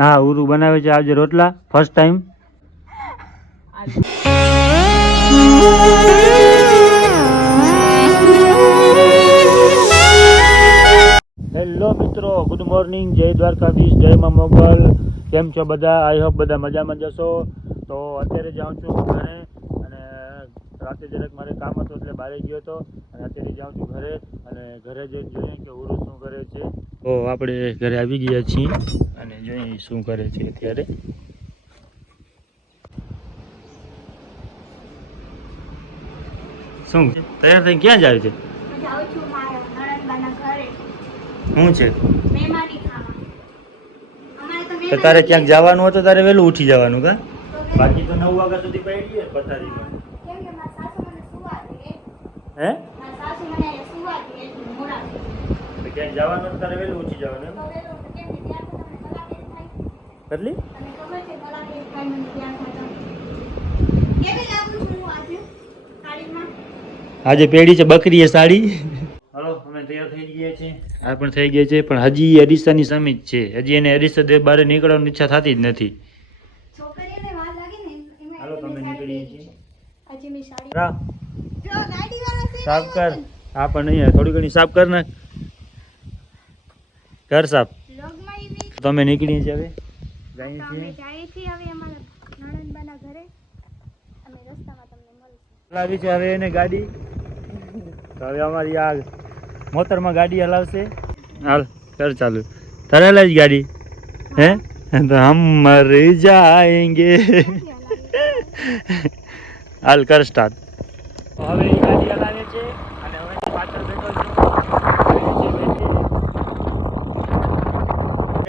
હા, ઉરુ બનાવે છે આજે રોટલા ફર્સ્ટ ટાઈમ હેલો મિત્રો ગુડ મોર્નિંગ જય દ્વારકાધીશ, જય મા મોગલ. કેમ છો બધા? આઈ હોપ બધા મજામાં જશો તો અત્યારે જાઉં છું ઘરે. રાતે જરાક મારે કામ હતું એટલે બહાર ગયો હતો અને અત્યારે જાઉં છું ઘરે અને ઘરે જઈને જોઈએ કે ઉરુ શું કરે છે. તો આપણે ઘરે આવી ગયા છીએ અને જોઈએ શું કરે છે અત્યારે. શું? તૈયાર થઈને ક્યાં જાય છે? શું છે? મહેમાની ખાવા. અમારે તો તો તારે ક્યાંક જવાનું હોય તો તારે વહેલું ઉઠી જવાનું કા? બાકી તો નવ વાગ્યા સુધી પડી પથારીમાં કેમ કે મારા સાસુ મને સુવા દે હે? ક્યાંક જવાનું તારે વહેલું ઉઠી જવાનું કેટલી? છે છું હું આજે પેઢી છે બકરી એ સાડી. હાલો અમે તૈયાર થઈ ગયા છીએ. આ પણ થઈ ગયા છે પણ હજી અડીસાની સામે જ છે. હજી એને અરીસા દે બહાર નીકળવાની ઈચ્છા થતી જ નથી. છોકરીઓને વાર લાગે ને એમાં હાલો તમે નીકળીએ. છીએ. સાફ કર. આ પણ નહીં થોડી ઘણી સાફ કર નાખ. કર સાફ. તમે નીકળીએ છીએ હવે? હલાવી છે હવે એને ગાડી. તો હવે અમારી આ મોતરમાં ગાડી હલાવશે. હાલ કર ચાલુ. તારે હલાવી ગાડી? હે? તો હમ મર જાએંગે હાલ કર સ્ટાર્ટ હવે એ ગાડી હલાવે છે અને હવે પાછળ બેઠો છું.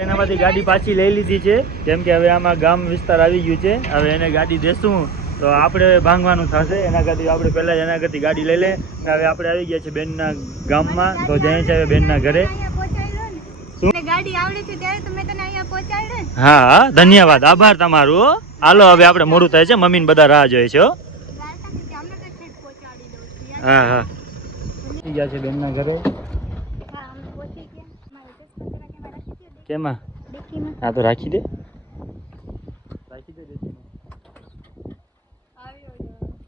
એનામાંથી ગાડી પાછી લઈ લીધી છે. કેમ કે હવે આમાં ગામ વિસ્તાર આવી ગયું છે. હવે એને ગાડી દેશું. તો આપણે ભાંગવાનું થશે. એના કરતી આપણે પહેલાં જ એના કરતી ગાડી લઈ લે. અને હવે આપણે આવી ગયા છીએ બેનના ગામમાં. તો જઈએ છીએ હવે બેનના ઘરે. હા ધન્યવાદ. આભાર તમારું. હાલો હવે આપણે મોડું થાય છે. મમ્મીને બધા રાહ જોઈએ છે હો. દ્વારકાથી કે અમને તો ઠેઠ પહોંચાડી દઉં છું યાર. હા હા. ગયા છે બેનના ઘરે. કેમાં હા તો રાખી દે. રાખી દે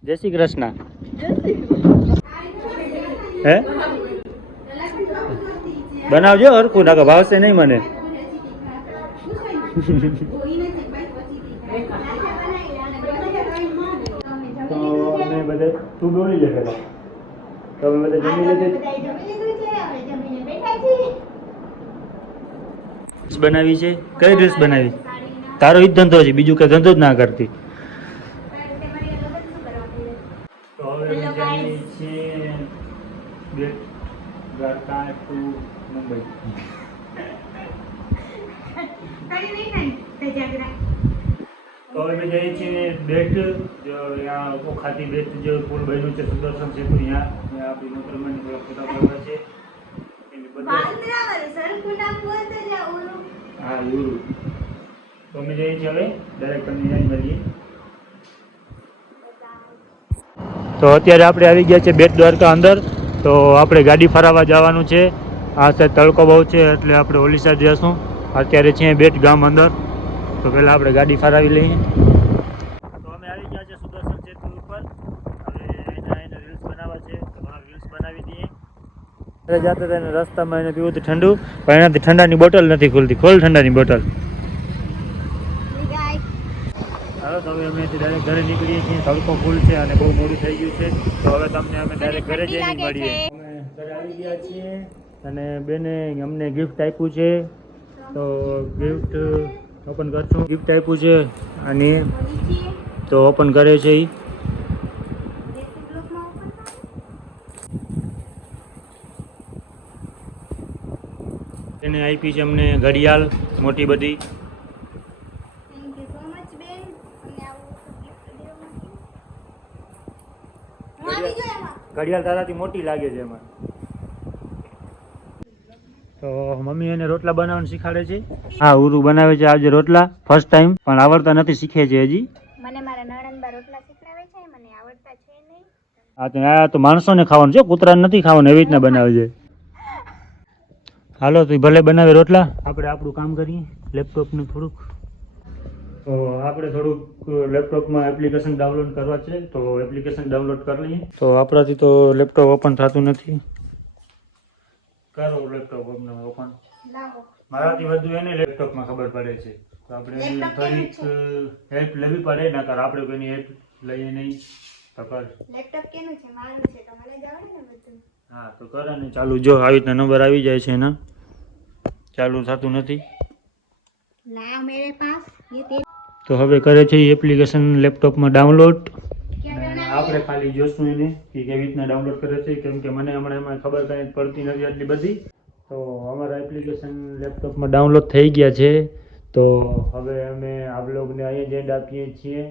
જય શ્રી કૃષ્ણ. હે? બનાવજો હરખું નાખો ભાવશે નહીં મને. તો અમે બધે તું બોલી લે પેલા તો બધા જમી લીધી. બનાવી છે? કઈ ડ્રેસ બનાવી. તારો ઈ ધંધો છે બીજું કઈ ધંધો જ ના કરતી. મુંબઈ કરી નહીં ને, સજાગરા. તો અમે જઈએ છીએ બેટ જો અહીંયા ઓખાતી બેટ જે પુલ બન્યું છે સુદર્શન સેતુ ત્યાં. ત્યાં આપણી મોટરમેન છે. હા એવું તો અમે જઈએ છીએ હવે ડાયરેક્ટ તમને ત્યાં મળીએ. તો અત્યારે આપણે આવી ગયા છે બેટ દ્વારકા અંદર. તો આપણે ગાડી ફરાવવા જવાનું છે. આ સાઈડ તડકો બહુ છે એટલે આપણે ઓલી સાઈડ જઈશું. અત્યારે છીએ બેટ ગામ અંદર. તો પહેલાં આપણે ગાડી ફરાવી લઈએ. તો અમે આવી ગયા છે સુદર્શન સેતુ ઉપર. હવે એના એને રીલ્સ બનાવવા છે. તો રીલ્સ બનાવી દઈએ. જાતે હતા એને રસ્તામાં એને પીવું ઠંડુ પણ એનાથી ઠંડાની બોટલ નથી ખુલતી. ખોલ ઠંડાની બોટલ. હાલો તો હવે અમે ડાયરેક્ટ ઘરે નીકળીએ છીએ. તડકો ફૂલ છે અને બહુ મોડું થઈ ગયું છે. તો હવે તમને અમે ડાયરેક્ટ ઘરે જઈને મળીએ. અમે ઘરે આવી ગયા છીએ અને બેને અમને ગિફ્ટ આપ્યું છે. તો ગિફ્ટ ઓપન કરશું ગિફ્ટ આપ્યું છે અને તો ઓપન કરે છે એ. એને આપી છે અમને ઘડિયાળ, મોટી બધી. ઘડિયાળ તારાથી મોટી લાગે છે એમાં તો મમ્મી એને રોટલા બનાવવાનું શીખાડે છે. હા ઉરુ બનાવે છે આજે રોટલા ફર્સ્ટ ટાઈમ પણ આવડતા નથી શીખે છે હજી. મને મારા નણંદબા રોટલા શીખવાડે છે મને આવડતા છે નહીં. હા તો આ તો માણસોને ખાવાનું છે કૂતરાને નથી ખાવાનું એવી રીતના બનાવે છે. હાલો તો ભલે બનાવે રોટલા. આપણે આપણું કામ કરીએ લેપટોપનું થોડુંક. તો આપણે થોડુંક લેપટોપમાં એપ્લિકેશન ડાઉનલોડ કરવા છે તો એપ્લિકેશન ડાઉનલોડ કરી લઈએ. તો આપણાથી તો લેપટોપ ઓપન થતું નથી. કરો લેપટોપ અમને ઓપન. મારાથી વધુ એને લેપટોપમાં ખબર પડે છે. તો આપણે એની થોડીક હેલ્પ લેવી પડે ના કર આપણે કોઈની હેલ્પ લઈએ નહીં. તો કર. લેપટોપ કેનું છે? મારું છે. તો મને જાણે ને બધું. હા તો કર અને ચાલુ. જો આવી રીતના નંબર આવી જાય છે એના ચાલુ થતું નથી. તો હવે કરે છે એપ્લિકેશન લેપટોપમાં ડાઉનલોડ આપણે ખાલી જોશું એને કે કેવી રીતના ડાઉનલોડ કરે છે. કેમ કે મને હમણાં એમાં ખબર કાંઈ પડતી નથી આટલી બધી. તો અમારા એપ્લિકેશન લેપટોપમાં ડાઉનલોડ થઈ ગયા છે. તો હવે અમે આ બ્લોગને અહીંયા જ એન્ડ આપીએ છીએ.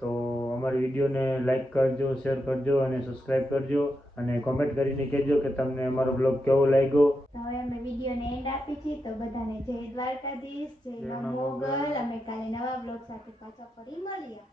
તો અમારી વિડીયોને લાઈક કરજો શેર કરજો અને સબસ્ક્રાઈબ કરજો. અને કોમેન્ટ કરીને કહેજો કે તમને અમારો બ્લોગ કેવો લાગ્યો. હવે અમે વિડીયોને એન્ડ આપી છીએ. તો બધાને જય દ્વારકાધીશ જય મોગલ. અમે કાલે નવા બ્લોગ સાથે પાછા ફરી મળીએ.